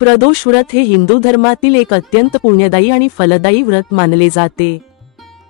प्रदोष व्रत हे हिंदू धर्मातील एक अत्यंत पुण्यदायी आणि फलदायी व्रत मानले जाते।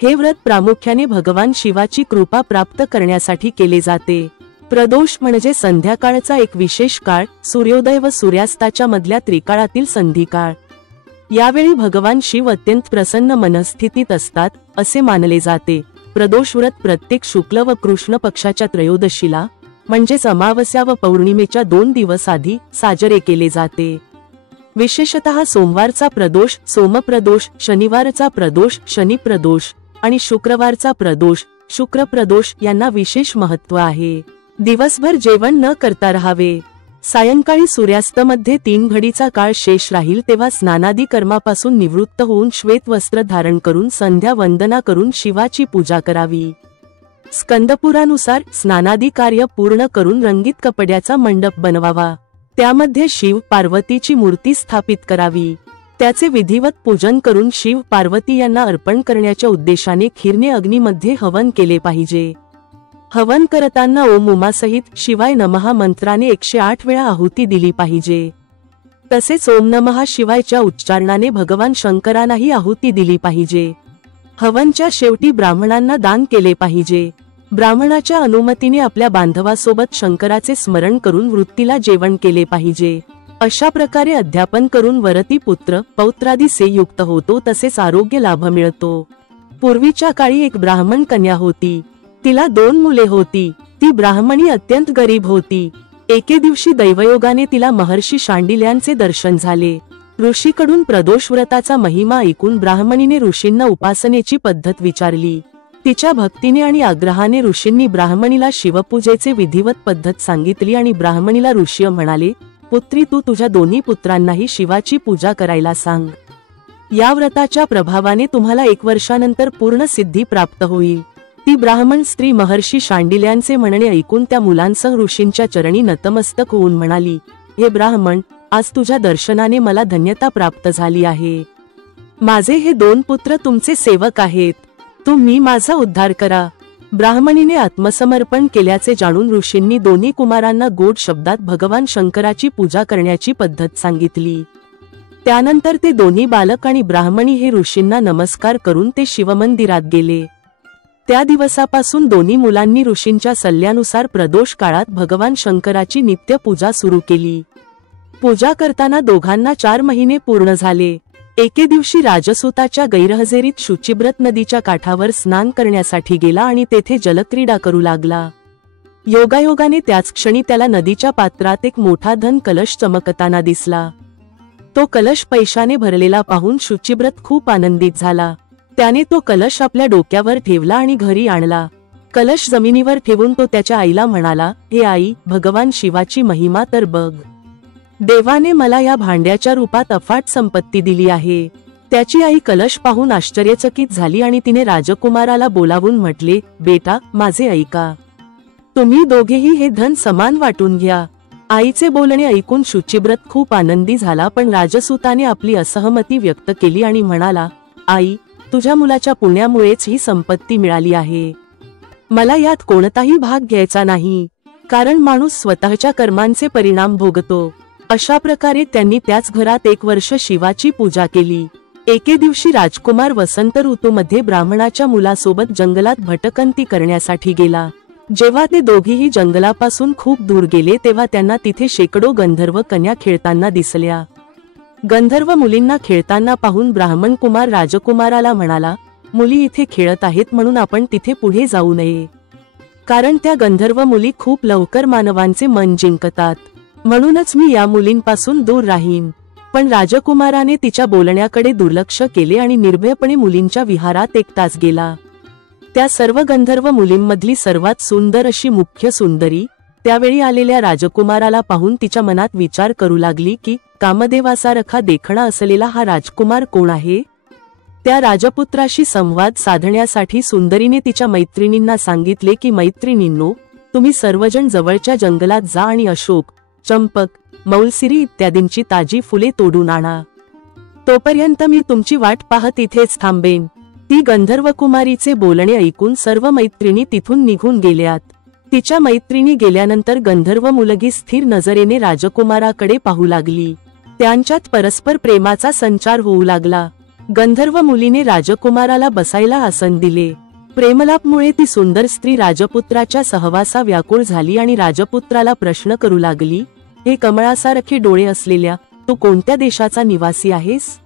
हे व्रत प्रामुख्याने भगवान शिवाची कृपा प्राप्त करण्यासाठी केले जाते। प्रदोष म्हणजे संध्याकाळचा एक विशेष काळ, सूर्योदय व सूर्यास्ताच्या मधल्या त्रिकाळातील संधिकाळ। यावेळी भगवान शिव अत्यंत प्रसन्न मनस्थितीत असतात असे मानले जाते। प्रदोष व्रत प्रत्येक शुक्ल व कृष्ण पक्षाच्या त्रयोदशीला म्हणजेच अमावस्या व पौर्णिमेच्या 2 दिवस आधी साजरे केले जाते। विशेषतः सोमवारचा प्रदोष सोमप्रदोष, शनिवारचा प्रदोष शनिप्रदोष आणि शुक्रवारचा प्रदोष शुक्रप्रदोष यांना विशेष महत्त्व आहे। दिवसभर जेवण न करता राहावे। सायंकाळी सूर्यास्तमध्ये 3 घडीचा काळ शेष राहील तेव्हा स्नानादी कर्मापासून निवृत्त होऊन श्वेत वस्त्र धारण करून संध्या वंदना करून शिवाची पूजा करावी। स्कंदपुरानुसार स्नानादी कार्य पूर्ण करून रंगीत कपड्याचा मंडप बनवावा। त्यामध्ये शिव पार्वतीची मूर्ती स्थापित करावी। त्याचे विधिवत पूजन करून शिव पार्वती यांना अर्पण करण्याच्या उद्देशाने खीरने अग्नीमध्ये हवन केले पाहिजे। हवन करताना ओम उमासहित शिवाय नमः मंत्राने 108 वेळा आहुती दिली पाहिजे। तसेच ओम नमः शिवायच्या उच्चारणाने भगवान शंकरांनाही आहुती दिली पाहिजे। हवनच्या शेवटी ब्राह्मणांना दान केले पाहिजे। ब्राह्मणाच्या अनुमतीने आपल्या बांधवासोबत शंकराचे स्मरण करून वृत्तीला जेवण केले पाहिजे। अशा प्रकारे अध्यापन करून वरती पुत्र पौत्रादी से युक्त होतो, तसेच आरोग्य लाभ मिळतो। पूर्वीच्या काळी एक ब्राह्मण कन्या होती। तिला 2 मुले होती। ती ब्राह्मणी अत्यंत गरीब होती। एके दिवशी दैवयोगाने तिला महर्षी शांडिल्यांचे दर्शन झाले। ऋषीकडून प्रदोष व्रताचा महिमा ऐकून ब्राह्मणीने ऋषींना उपासनेची पद्धत विचारली। तिच्या भक्तीने आणि आग्रहाने ऋषींनी ब्राह्मणीला शिवपूजेचे विधिवत पद्धत सांगितली आणि ब्राह्मणीला ऋषी म्हणाले, पुत्री तू तुझ्या 2 पुत्रांनाही शिवाची पूजा करायला सांग। या व्रताच्या प्रभावाने तुम्हाला 1 वर्षानंतर पूर्ण सिद्धी प्राप्त होईल। ती ब्राह्मण स्त्री महर्षी शांडिल्यांचे म्हणणे ऐकून त्या मुलांसह ऋषींच्या चरणी नतमस्तक होऊन म्हणाली, हे ब्राह्मण, आज तुझ्या दर्शनाने मला धन्यता प्राप्त झाली आहे। माझे हे 2 पुत्र तुमचे सेवक आहेत। तुम्ही माझा उद्धार करा। ब्राह्मणीने आत्मसमर्पण केल्याचे जाणून ऋषींनी 2 कुमारांना गोड शब्दात भगवान शंकराची पूजा करण्याची पद्धत सांगितली। त्यानंतर ते 2 बालक आणि ब्राह्मणी हे ऋषींना नमस्कार करून ते शिवमंदिरात गेले। त्या दिवसापासून 2 मुलांनी ऋषींच्या सल्ल्यानुसार प्रदोष काळात भगवान शंकराची नित्य पूजा सुरू केली। पूजा करताना दोघांना 4 महिने पूर्ण झाले। एके दिवशी राजसूताच्या गैरहजेरीत शुचिब्रत नदीच्या काठावर स्नान करण्यासाठी गेला आणि तेथे जलक्रीडा करू लागला। योगायोगाने त्याच क्षणी त्याला नदीच्या पात्रात एक मोठा धन कलश चमकताना दिसला। तो कलश पैशाने भरलेला पाहून शुचिब्रत खूप आनंदित झाला। त्याने तो कलश आपल्या डोक्यावर ठेवला आणि घरी आणला। कलश जमिनीवर ठेवून तो त्याच्या आईला म्हणाला, हे आई, भगवान शिवाची महिमा तर बघ। देवाने मला या भांड्याच्या रूपात अफाट संपत्ती दिली आहे। त्याची आई कलश पाहून आश्चर्यचकित झाली आणि तिने राजकुमाराला बोलावून म्हटले, बेटा, माझे ऐका। तुम्ही दोघेही हे धन समान वाटून घ्या। आईचे बोलणे ऐकून शुचिब्रत खूप आनंदी झाला, पण राजसूताने आपली असहमती व्यक्त केली आणि म्हणाला, आई, तुझ्या मुलाच्या पुण्यामुळेच ही संपत्ती मिळाली आहे। मला यात कोणताही भाग घ्यायचा नाही, कारण माणूस स्वतःच्या कर्मांचे परिणाम भोगतो। अशा प्रकारे त्यांनी त्याच घरात 1 वर्ष शिवाची पूजा केली। एके दिवशी राजकुमार वसंत ऋतूमध्ये ब्राह्मणाच्या मुलासोबत जंगलात भटकंती करण्यासाठी गेला। जेव्हा ते दोघीही जंगलापासून खूप दूर गेले तेव्हा त्यांना तिथे शेकडो गंधर्व कन्या खेळताना दिसल्या। गंधर्व मुलींना खेळताना पाहून ब्राह्मण कुमार राजकुमाराला म्हणाला, मुली इथे खेळत आहेत म्हणून आपण तिथे पुढे जाऊ नये, कारण त्या गंधर्व मुली खूप लवकर मानवांचे मन जिंकतात। म्हणूनच मी या मुलींपासून दूर राहीन। पण राजकुमाराने तिच्या बोलण्याकडे दुर्लक्ष केले आणि निर्भयपणे मुलींच्या विहारात 1 तास गेला। त्या सर्व गंधर्व मुलींमधली सर्वात सुंदर अशी मुख्य सुंदरी त्यावेळी आलेल्या राजकुमाराला पाहून तिच्या मनात विचार करू लागली की कामदेवासारखा देखणा असलेला हा राजकुमार कोण आहे। त्या राजपुत्राशी संवाद साधण्यासाठी सुंदरीने तिच्या मैत्रिणींना सांगितले की मैत्रिणींनो, तुम्ही सर्वजण जवळच्या जंगलात जा आणि अशोक, चंपक, मौलसिरी इत्यादींची ताजी फुले तोडून आणा। तोपर्यंत मी तुमची वाट पाहत इथेच थांबेन। ती गंधर्व कुमारीचे बोलणे ऐकून सर्व मैत्रिणी तिथून निघून गेल्यात। तिच्या मैत्रिणी गेल्यानंतर गंधर्व मुलगी स्थिर नजरेने राजकुमाराकडे पाहू लागली। त्यांच्यात परस्पर प्रेमाचा संचार होऊ लागला. गंधर्व मुलीने राजकुमाराला बसायला आसन दिले. प्रेमलापमुळे ती सुंदर स्त्री राजपुत्राच्या सहवासा व्याकुळ झाली आणि राजपुत्राला प्रश्न करू लागली, हे कमळासारखे डोळे असलेल्या तू कोणत्या देशाचा निवासी आहेस?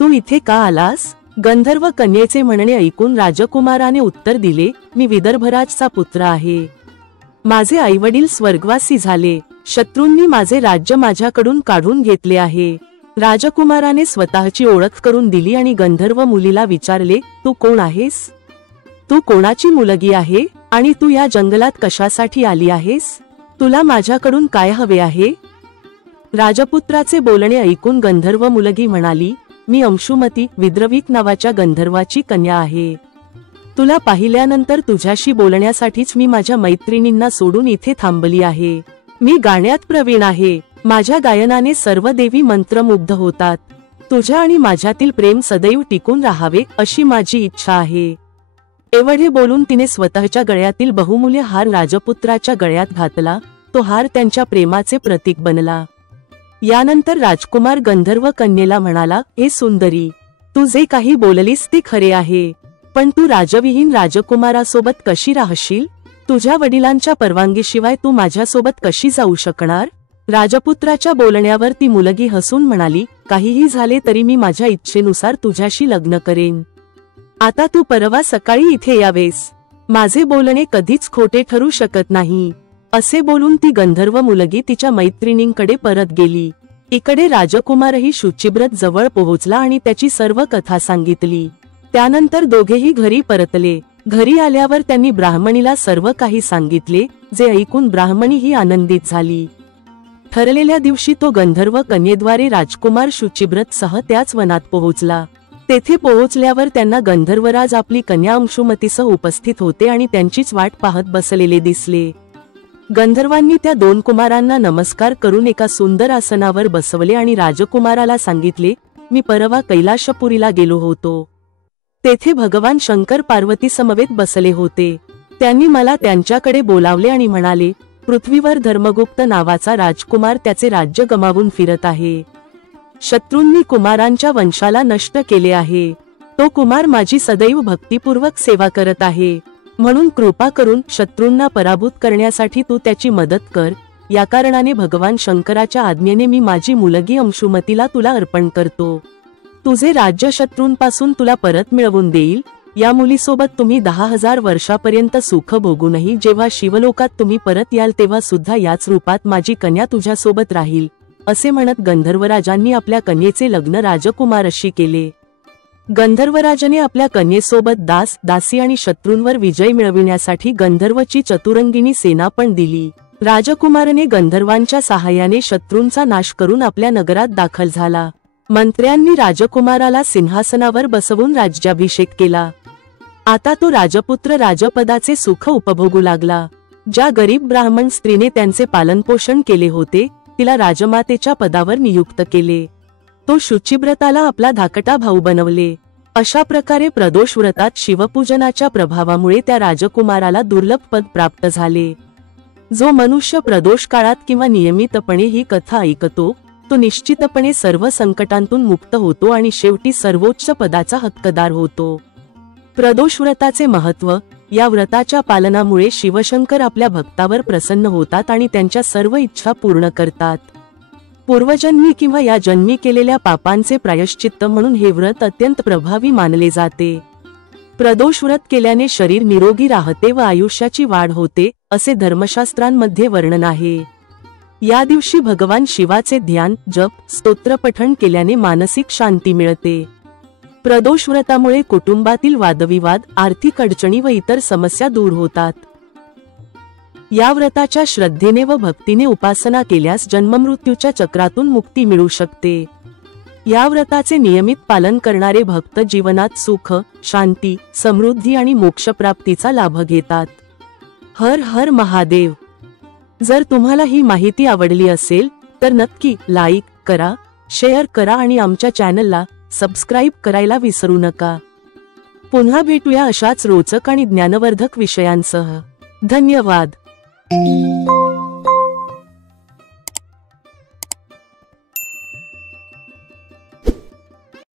तू इथे का आलास? गंधर्व कन्येचे म्हणणे ऐकून राजकुमाराने उत्तर दिले, मी विदर्भराजचा पुत्र आहे. माझे आईवडील स्वर्गवासी झाले. शत्रूंनी माझे राज्य माझ्याकडून काढून घेतले आहे. राजकुमाराने स्वतःची ओळख करून दिली आणि गंधर्व मुलीला विचारले, तू कोण आहेस? तू कोणाची मुलगी आहे आणि तू या जंगलात कशासाठी आली आहेस? तुला माझ्याकडून काय हवे आहे? राजपुत्राचे बोलणे ऐकून गंधर्व मुलगी म्हणाली, मी अंशुमती विद्रवीक नावाच्या गंधर्वाची कन्या आहे. तुला पाहिल्यानंतर तुझ्याशी बोलण्यासाठीच मी माझ्या मैत्रिणींना सोडून इथे थांबली आहे. मी गाण्यात प्रवीण आहे. माझ्या गायनाने सर्व देवी मंत्रमुग्ध होतात. तुझ्या आणि माझ्यातील प्रेम सदैव टिकून राहावे अशी माझी इच्छा आहे. एवढे बोलून तिने स्वतःच्या गळ्यातील बहुमूल्य हार राजपुत्राच्या गळ्यात घातला. तो हार त्यांच्या प्रेमाचे प्रतीक बनला. यानंतर राजकुमार गंधर्व कन्येला म्हणाला, हे सुंदरी, तू जे काही बोललीस ते खरे आहे, पण तू राजविहीन राजकुमारासोबत कशी राहशील? तुझ्या वडिलांच्या परवानगीशिवाय तू माझ्यासोबत कशी जाऊ शकणार? राजपुत्राच्या बोलण्यावर ती मुलगी हसून म्हणाली, काहीही झाले तरी मी माझ्या इच्छेनुसार तुझ्याशी लग्न करेन. आता तू परवा सकाळी इथे यावेस. माझे बोलणे कधीच खोटे ठरू शकत नाही. असे बोलून ती गंधर्व मुलगी तिच्या मैत्रिणींकडे परत गेली. इकडे राजकुमारही शुचिव्रत जवळ पोहोचला आणि त्याची सर्व कथा सांगितली. त्यानंतर दोघेही घरी परतले. घरी आल्यावर त्यांनी ब्राह्मणीला सर्व काही सांगितले, जे ऐकून ब्राह्मणी ही आनंदित झाली. ठरलेल्या दिवशी तो गंधर्व कन्येद्वारे राजकुमार शुचिव्रत सह त्याच वनात पोहोचला. तेथे पोहोचल्यावर त्यांना गंधर्वराज आपली कन्या अंशुमतीसह उपस्थित होते आणि त्यांचीच वाट पाहत बसलेले दिसले. गंधर्वांनी त्या दोन कुमारांना नमस्कार करून एका सुंदर आसनावर बसवले आणि राजकुमाराला सांगितले, मी परवा कैलाशपुरीला गेलो होतो. तेथे भगवान शंकर पार्वती समवेत बसले होते. त्यांनी मला त्यांच्याकडे बोलावले आणि म्हणाले, पृथ्वीवर धर्मगुप्त नावाचा राजकुमार त्याचे राज्य गमावून फिरत आहे. शत्रूंनी कुमारांच्या वंशाला नष्ट केले आहे. तो कुमार माझी सदैव भक्तिपूर्वक सेवा करत आहे. म्हणून कृपा करून शत्रूंना पराभूत करण्यासाठी तू त्याची मदत कर. या कारणाने भगवान शंकराच्या आज्ञेने मी माझी मुलगी अंशुमतीला तुला अर्पण करतो. तुझे राज्य शत्रूंपासून तुला परत मिळवून देईल. या मुलीसोबत तुम्ही 10,000 वर्षापर्यंत सुख भोगूनही जेव्हा शिवलोकात तुम्ही परत याल तेव्हा सुद्धा याच रूपात माझी कन्या तुझ्यासोबत राहील. असे म्हणत गंधर्वराजांनी आपल्या कन्येचे लग्न राजकुमाराशी केले. गंधर्वराजाने आपल्या कन्येसोबत दास दासी आणि शत्रूंवर विजय मिळविण्यासाठी गंधर्वची चतुरंगिणी सेना पण दिली. राजकुमाराने गंधर्वांच्या सहाय्याने शत्रूंचा नाश करून आपल्या नगरात दाखल झाला. मंत्र्यांनी राजकुमाराला सिंहासनावर बसवून राज्याभिषेक केला. आता तो राजपुत्र राजपदाचे सुख उपभोगू लागला. ज्या गरीब ब्राह्मण स्त्रीने त्यांचे पालनपोषण केले होते तिला राजमातेच्या पदावर नियुक्त केले. तो शुचिव्रताला आपला धाकटा भाऊ बनवले. अशा प्रकारे प्रदोष व्रतात शिवपूजनाच्या प्रभावामुळे त्या राजकुमाराला दुर्लभ पद प्राप्त झाले. जो मनुष्य प्रदोष काळात किंवा नियमितपणे ही कथा ऐकतो तो निश्चितपणे सर्व संकटांतून मुक्त होतो आणि शेवटी सर्वोच्च पदाचा हक्कदार होतो. प्रदोष व्रताचे महत्त्व. या व्रताच्या पालनामुळे शिवशंकर आपल्या भक्तावर प्रसन्न होतात आणि त्यांच्या सर्व इच्छा पूर्ण करतात. पूर्वजन्मी किंवा या जन्मी केलेल्या पापांचे प्रायश्चित्त म्हणून हे व्रत अत्यंत प्रभावी मानले जाते. प्रदोष व्रत केल्याने शरीर निरोगी राहते व आयुष्याची वाढ होते असे धर्मशास्त्रांमध्ये वर्णन आहे. या दिवशी भगवान शिवाचे ध्यान, जप, स्तोत्रपठण केल्याने मानसिक शांती मिळते. प्रदोष व्रतामुळे कुटुंबातील वादविवाद, आर्थिक अडचणी व इतर समस्या दूर होतात. या व्रताच्या श्रद्धेने व भक्तीने उपासना केल्यास जन्ममृत्यूच्या चक्रातून मुक्ती मिळू शकते. या व्रताचे नियमित पालन करणारे भक्त जीवनात सुख, शांती, समृद्धी आणि मोक्षप्राप्तीचा लाभ घेतात. हर हर महादेव. जर तुम्हाला ही माहिती आवडली असेल तर नक्की लाईक करा, शेअर करा आणि आमच्या चॅनलला सबस्क्राईब करायला विसरू नका. पुन्हा भेटूया अशाच रोचक आणि ज्ञानवर्धक विषयांसह. धन्यवाद.